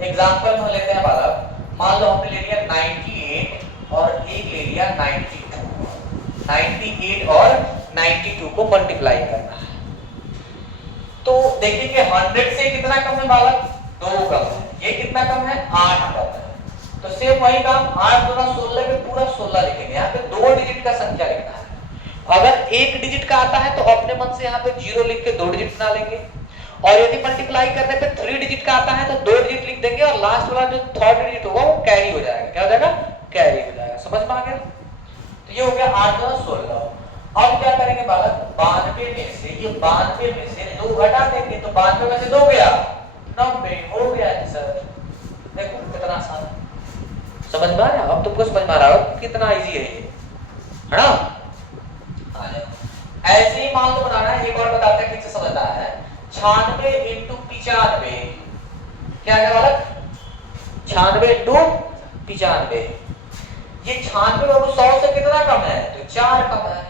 एग्जांपल में लेते हैं बालक, मान लो हमने ले लिया 98 और एक ले लिया 92, 98 और 92 को मल्टीप्लाई करना है, तो देखिए 100 से कितना कम है बालक 2 कम है, ये कितना कम है 8 कम है, तो सेम वही काम 8 गुना 16 में पूरा 16 लिखेंगे, यहाँ पे 2 डिजिट का संख्या लिखना है। अगर 1 डिजिट का आता है तो अपने मन से यहाँ पे 0 लिख के 2 डिजिट बना लेंगे, और यदि मल्टीप्लाई करने पे 3 डिजिट का आता है तो 2 डिजिट लिख देंगे और लास्ट वाला जो थर्ड डिजिट होगा वो कैरी हो जाएगा, क्या हो जाएगा कैरी हो जाएगा, समझ में आ गया। तो ये हो गया 8 गुना 16। अब क्या करेंगे बालक 92 में से, ये 92 में से 2 घटा देंगे तो 92 में से 2 गया 90, हो गया आंसर। देखो कितना आसान है, समझ में आ रहा है, अब तुमको समझ में आ रहा है कितना इजी है ये, है ना। आ जाओ ऐसे ही मान लो बनाना है, एक और बताते हैं किससे समझना है, 96 इंटू 95, क्या है बालक 96 इंटू 95, ये 96 बाबू 100 से कितना कम है तो 4 कम है,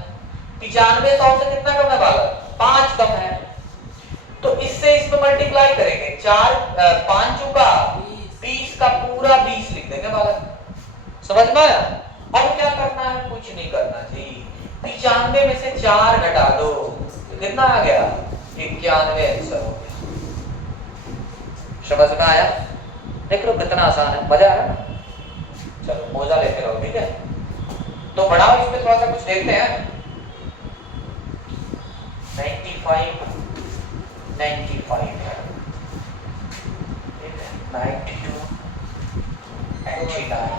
95 100 से कितना कम है बालक 5 कम है, तो इससे इसमें मल्टीप्लाई करेंगे 4 5 चुका 20 का पूरा 20 लिख देंगे बालक, समझ में आया। अब क्या करना है, कुछ नहीं करना चाहिए, 95 में से 4 घटा दो तो कितना आ गया 91 आंसर हो गया, समझ में आया। देख लो कितना आसान है, मजा आया ना। चलो मोजा लेते रहो, ठीक है, तो बढ़ाओ इसमें थोड़ा सा कुछ देखते हैं। 95 95 है, 92 89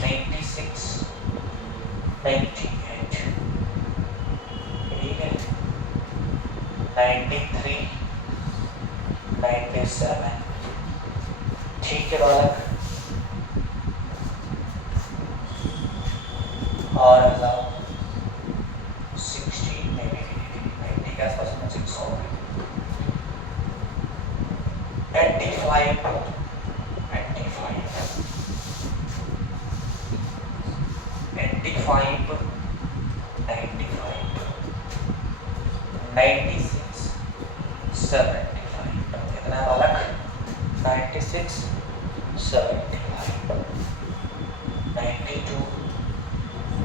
96 98 ठीक है, 93 97 ठीक है बालक, और 60 90 के आसपास में 6 हो गए, 85 96 75 कितना है बालक, 96 75 92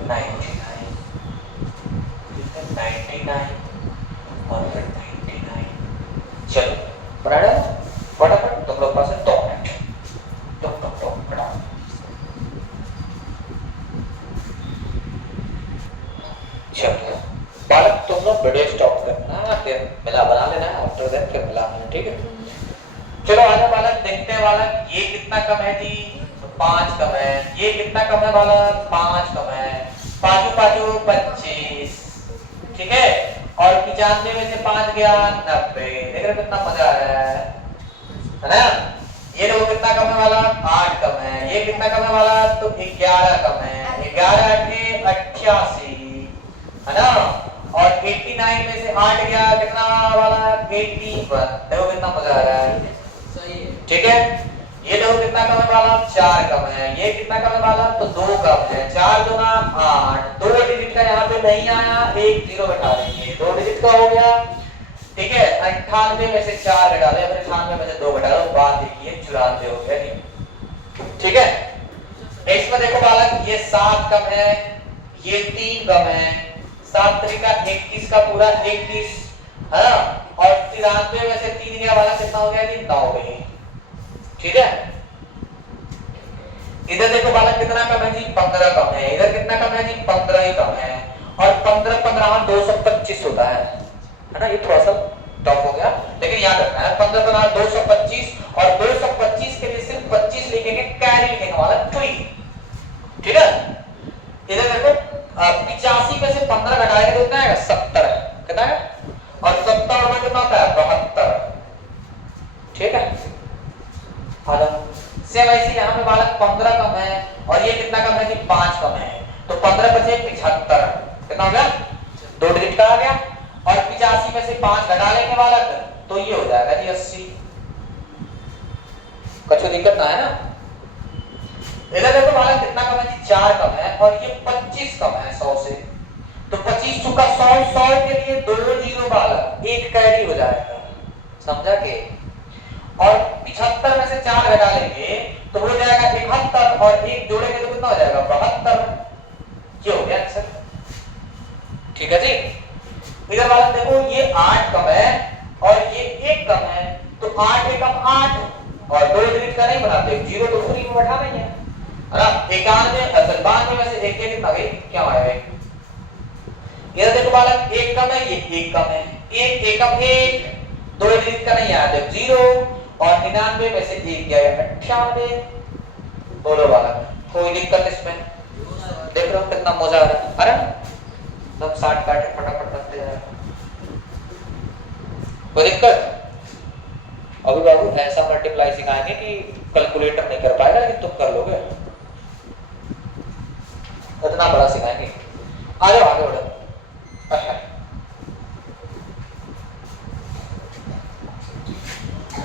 99 99 और फिर 99। चलो बराबर, फटाफट तुम लोग पास है 2 मिनट, टॉप बढ़ाओ। चलो बालक तुम लोग वीडियो स्टॉप करना, फिर मिला बना लेना, आफ्टर दैट फिर मिला लेना, ठीक है। चलो आजा बालक, देखते हैं बालक ये कितना कम है जी, तो 5 कम है, ये कितना कम है बालक, 5 कम है, पाँचों 25 ठीक है, और 95 में से 5 गया 90, देख रहे हो कितना मजा आ रहा है ना। ये देखो कितना कम है वाला, 8 कम है, ये कितना कम है वाला, तो 11 कम है, 11 के 88 है ना, और 89 में से 8 गया कितना वाला, 81, देखो कितना मजा आ रहा है, सही है। ठीक है। ये देखो कितना कम है वाला, 4 कम है, ये कितना कम है वाला, तो 2 कम है, 4 दूना 8, 2 डिजिट का यहाँ पे नहीं आया, एक 0 घटा देंगे, 2 डिजिट का हो गया, ठीक है। 98 में से 4 घटा दे, 98 में से 2 घटा दो, बात देखिए 94 हो गया जी, ठीक है। इसमें देखो बालक ये 7 कम है, ये 3 कम है, 7 तरीका 21 का पूरा 21 है ना, और 93 में से 3 गया वाला कितना हो गया जी, 9 गई, ठीक है। इधर देखो बालक कितना कम है जी, 15 कम है, इधर कितना कम है जी, 15 ही कम है, और 15 15 225 होता है ना, ये थोड़ा सा टफ हो गया, लेकिन याद रखना है 15 15 225, और 225 के लिए सिर्फ 25 लिखेंगे, कैरी लिखेंगे वाला 3, ठीक है। इधर देखो 85 में से 15 घटाएंगे तो कितना आएगा, 70 है, कितना है, और 70 में कितना होता है, 72, ठीक है। सेम ऐसे यहाँ पे बालक 15 कम है, और ये कितना कम है जी, 5 कम है, तो 15 बचे 75, कितना हो गया, 2 डिजिट का आ गया, और 85 में से 5 घटा लेंगे बालक, तो ये हो जाएगा जी 80, कुछ दिक्कत ना है ना। इधर देखो बालक कितना कम है जी, 4 कम है, और ये 25 कम है 100 से, तो 25 चुका 100, 100 के लिए 2 0 बालक, एक कैरी हो जाएगा, समझा के, और 75 में से 4 घटा लेंगे तो हो जाएगा 71, और एक जोड़ेंगे तो कितना हो जाएगा, 72, ये हो गया आंसर, ठीक है जी। इधर बालक देखो ये 8 कम है, और ये 1 कम है, तो 8 एकम 8, और 2 डिजिट का नहीं बनाते, 0 तो फ्री में बैठा नहीं है ना, 91 असल 92 में से 1 कितना गई, क्या आएगा, इधर देखो बालक 1 कम है, ये 1 कम है, 1 एकम 1, 2 डिजिट का नहीं आया, 0, और 99 में से 1 गया 98, बोलो बालक कोई दिक्कत इसमें, देख रहे हो कितना मजा आ रहा है, अरे सब 60 काटे फटाफट रखते जाए, कोई दिक्कत। अभी बाबू ऐसा मल्टीप्लाई सिखाएंगे कि कैलकुलेटर नहीं कर पाएगा, लेकिन तुम कर लोगे, इतना बड़ा सिखाएंगे, आ जाओ आगे बढ़ो।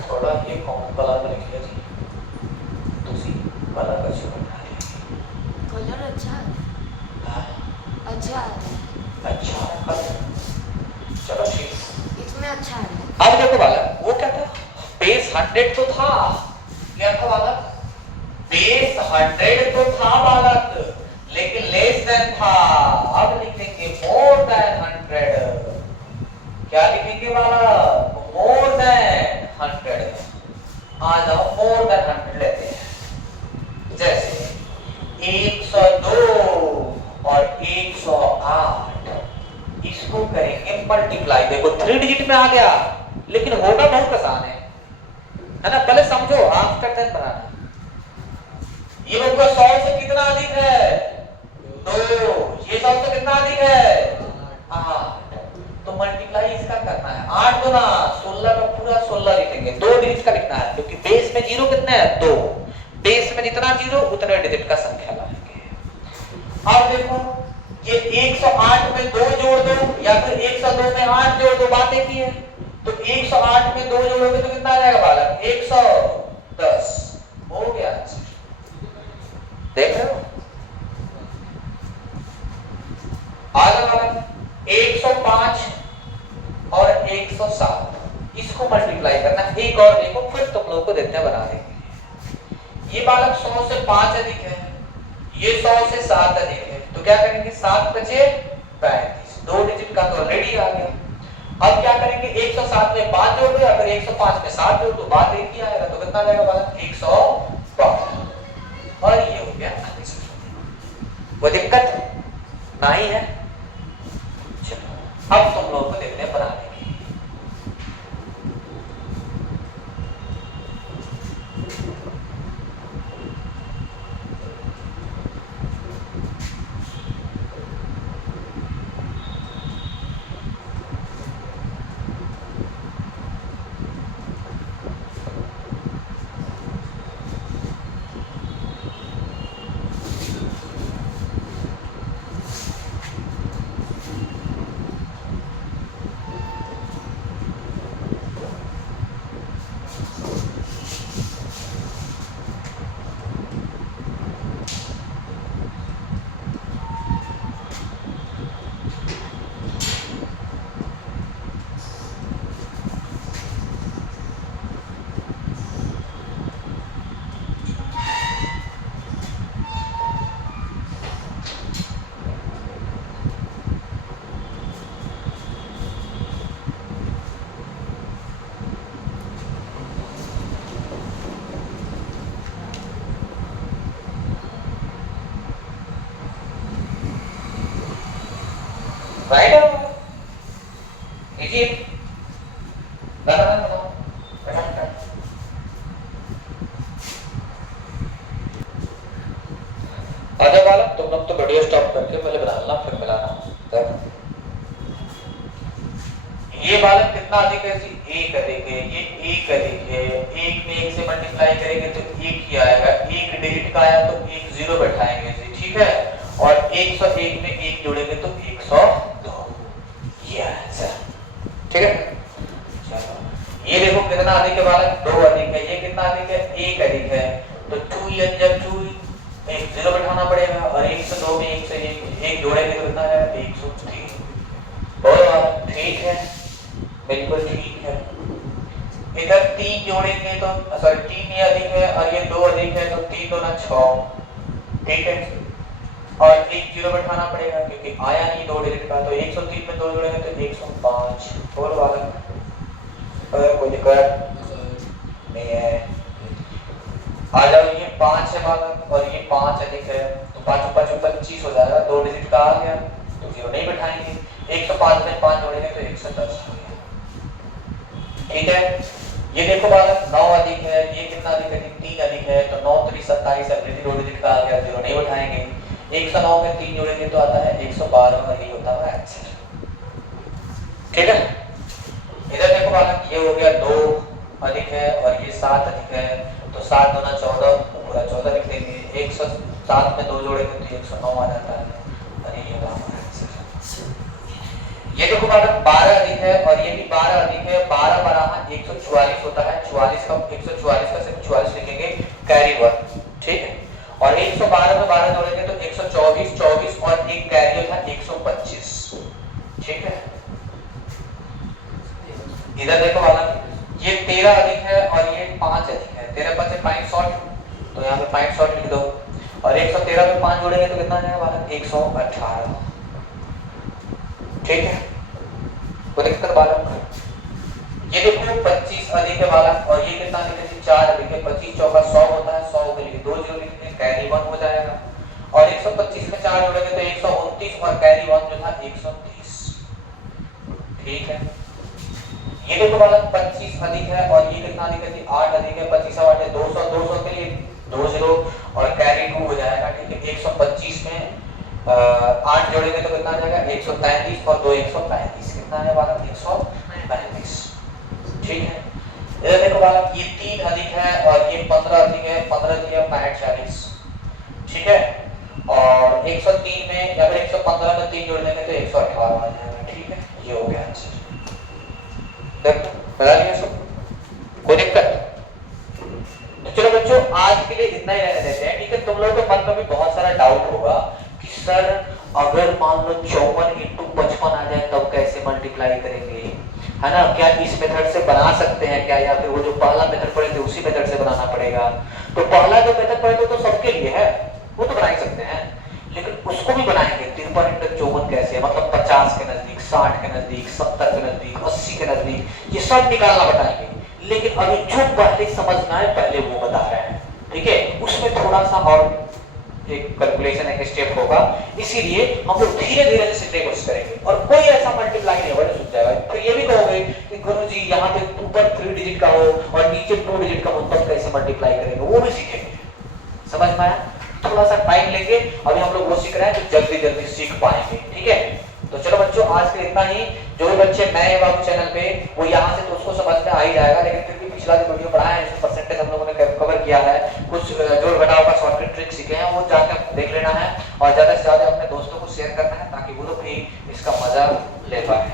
थोड़ा ये कौन कलर में लिख लिया जी, दूसरी कलर का शुरू कलर अच्छा है, अच्छा है, अच्छा कलर, चलो ठीक, इसमें अच्छा है। अब देखो बालक वो क्या था, बेस 100 तो था, क्या था बालक, बेस 100 तो था बालक, लेकिन लेस देन था, अब लिखेंगे मोर देन 100, क्या लिखेंगे बालक, मोर देन 100, आ जाओ मोर देन 100 लेते हैं, जैसे 102 और 108, इसको करेंगे मल्टीप्लाई। देखो 3 डिजिट में आ गया, लेकिन होगा बहुत आसान है ना। पहले समझो, आफ्टर देन बनाना। ये होगा 100 से कितना अधिक है? 2। ये 100 से कितना अधिक है? 8। तो मल्टीप्लाई इसका करना है। 8 गुना 16 का पूरा 16 लिखेंगे। 2 डिजिट का लिखना है, क्योंकि बेस में जीरो कितना है? 2। बेस में जितना जीरो उतने डिजिट का संख्या लाएंगे। अब देखो, ये 108 में 2 जोड़ दो या फिर 102 में 8 जोड़ दो, बात एक ही है। तो 108 में 2 जोड़ोगे तो कितना आ जाएगा बालक? 110। हो गया। देख रहे हो? आगे बालक 105 और 107 इसको मल्टीप्लाई करना। एक और देखो, फिर तुम लोगों को देखते हैं बना देंगे। ये बालक 100 से 5 अधिक है, ये 100 से 7 अधिक है, तो क्या करेंगे? 7 बचे 35। 2 डिजिट का तो ऑलरेडी आ गया। अब क्या करेंगे? 107 में 5 जोड़ दो या फिर 105 में 7 जोड़ दो, बात एक ही आएगा। तो कितना आएगा बालक? 105। और ये हो गया आंसर। वो दिक्कत नहीं है। चलो, अब तुम लोगों को देखते हैं बनाने की। राइट है? कीजिए। आजा बालक, तुम लोग तो वीडियो स्टॉप करके पहले बनाना फिर मिलाना। ये बालक कितना अधिक है? 1 अधिक है। ये 1 अधिक है। 1 में 1 से मल्टीप्लाई करेंगे तो 1 ही आएगा। 1 डिजिट का आया तो 1 जीरो बैठाएंगे इसे, ठीक है। और 101 में 1 जोड़ेंगे तो 102। ये आंसर, ठीक है। चलो, ये देखो कितना अधिक है बालक? 2 अधिक है। ये कितना अधिक है? 1 अधिक है। तो 2 जब 2 एक जीरो बैठाना पड़ेगा। और 102 में 1 से 1 जोड़ेंगे तो कितना है? 103। बहुत ठीक है, बिल्कुल ठीक है। इधर 3 जोड़ेंगे तो सॉरी 3 ये अधिक है और ये 2 अधिक है, तो 3 दूना 6, ठीक है। और 1 जीरो बैठाना पड़ेगा क्योंकि आया नहीं 2 डिजिट का। तो 103 में 2 जोड़ेंगे तो 105। बोल बालक, कोई दिक्कत नहीं है। आ जाओ, ये 5 है बालक और ये 5 अधिक है, तो 5 5 25 हो जाएगा। 2 डिजिट का आ गया तो जीरो नहीं बैठाएंगे। 105 में 5 जोड़ेंगे तो 110 हो गया, ठीक है। ये देखो बालक 9 अधिक है। ये कितना अधिक है? 3 अधिक है। तो 9 3 27 ऑलरेडी 2 डिजिट का आ गया, जीरो नहीं बैठाएंगे। 109 में 3 जोड़ेंगे तो आता है 112 और ये होता है आंसर, ठीक है। इधर देखो बालक, ये हो गया 2 अधिक है और ये 7 अधिक है, तो 7 दूना 14, पूरा 14 लिख देंगे। 107 में 2 जोड़ेंगे तो 109 आ जाता है और ये होगा हमारा आंसर। ये देखो बालक 12 अधिक है और ये भी 12 अधिक है। 12 12 144 होता है। 44 का 144 का सिर्फ 44 लिखेंगे, कैरी 1, ठीक है। और 112 में 12 जोड़ेंगे तो 124, 24 और एक कैरी होता है 125, ठीक है। इधर देखो बालक, ये 13 अधिक है और ये 5 अधिक है। 13 5 65, तो यहाँ पे 65 लिख दो। और 113 में 5 जोड़ेंगे तो कितना आ जाएगा बालक? 118, ठीक है। वो दिक्कत बालक, ये देखो 25 अधिक है बालक और ये कितना अधिक है? 4 अधिक है। 25 चौका 100 होता है। 100 के लिए 2 जीरो लिखेंगे, कैरी 1 हो जाएगा। 125 में 4 जोड़ेंगे तो 129 और कैरी 1 जो था 130, ठीक है, ये देखो बालक 25 अधिक है और ये कितना अधिक है, 8 अधिक है, 25 और 8 है 200, 200 के लिए 2 0 और कैरी 2 हो जाएगा। ठीक है, 125 में 8 जोड़ेंगे तो कितना आ जाएगा 133 और 2 135, कितना है बालक 135। ठीक है, ये देखो बालक ये 3 अधिक है और ये 15 अधिक है, 15 दिया 65 40। ठीक है, और 103 में या फिर 115 में 3 जोड़ देंगे तो 118 आ जाएगा। ठीक है, ये हो गया आंसर। देखो बता लिया सब, कोई दिक्कत? तो चलो बच्चों आज के लिए इतना ही रहने देते हैं। ठीक है, तुम लोगों के मन में भी बहुत सारा डाउट होगा कि सर अगर मान लो 54 × 55 आ जाए तब कैसे मल्टीप्लाई करेंगे, है ना? क्या इस मेथड से बना सकते हैं क्या, या फिर वो जो पहला मेथड पढ़े थे उसी मेथड से बनाना पड़ेगा? तो पहला जो मेथड पढ़े थे तो सबके लिए है, वो तो बना ही सकते हैं, लेकिन उसको भी बनाएंगे 53 × 54 कैसे, मतलब 50 के नजदीक, 60 के नजदीक, 70 के नजदीक, 80 के नजदीक, ये सब निकालना बताएंगे। लेकिन अभी जो पहले समझना है पहले वो बता रहे हैं। ठीक है, उसमें थोड़ा सा और एक कैलकुलेशन एक स्टेप होगा, इसीलिए हम लोग धीरे धीरे से सीखने की कोशिश करेंगे और कोई ऐसा मल्टीप्लाई नहीं होगा जो सूझ जाएगा। तो ये भी कहोगे कि गुरुजी यहाँ पे ऊपर 3 डिजिट का हो और नीचे 2 डिजिट का हो तब कैसे मल्टीप्लाई करेंगे, वो भी सीखेंगे। समझ में आया? थोड़ा सा टाइम लेंगे, अभी हम लोग वो सीख रहे हैं तो जल्दी जल्दी सीख पाएंगे। ठीक है, तो चलो बच्चों आज के इतना ही। जो भी बच्चे नए हैं बाबू चैनल पे वो यहाँ से तो उसको समझ में आ ही जाएगा, लेकिन फिर भी पिछला जो वीडियो पढ़ा है इसमें परसेंटेज हम लोगों ने कवर किया है, कुछ जोड़ घटाव का शॉर्टकट ट्रिक सीखे हैं, वो जाकर देख लेना है और ज्यादा से ज्यादा अपने दोस्तों को शेयर करना है ताकि वो लोग भी इसका मजा ले पाए।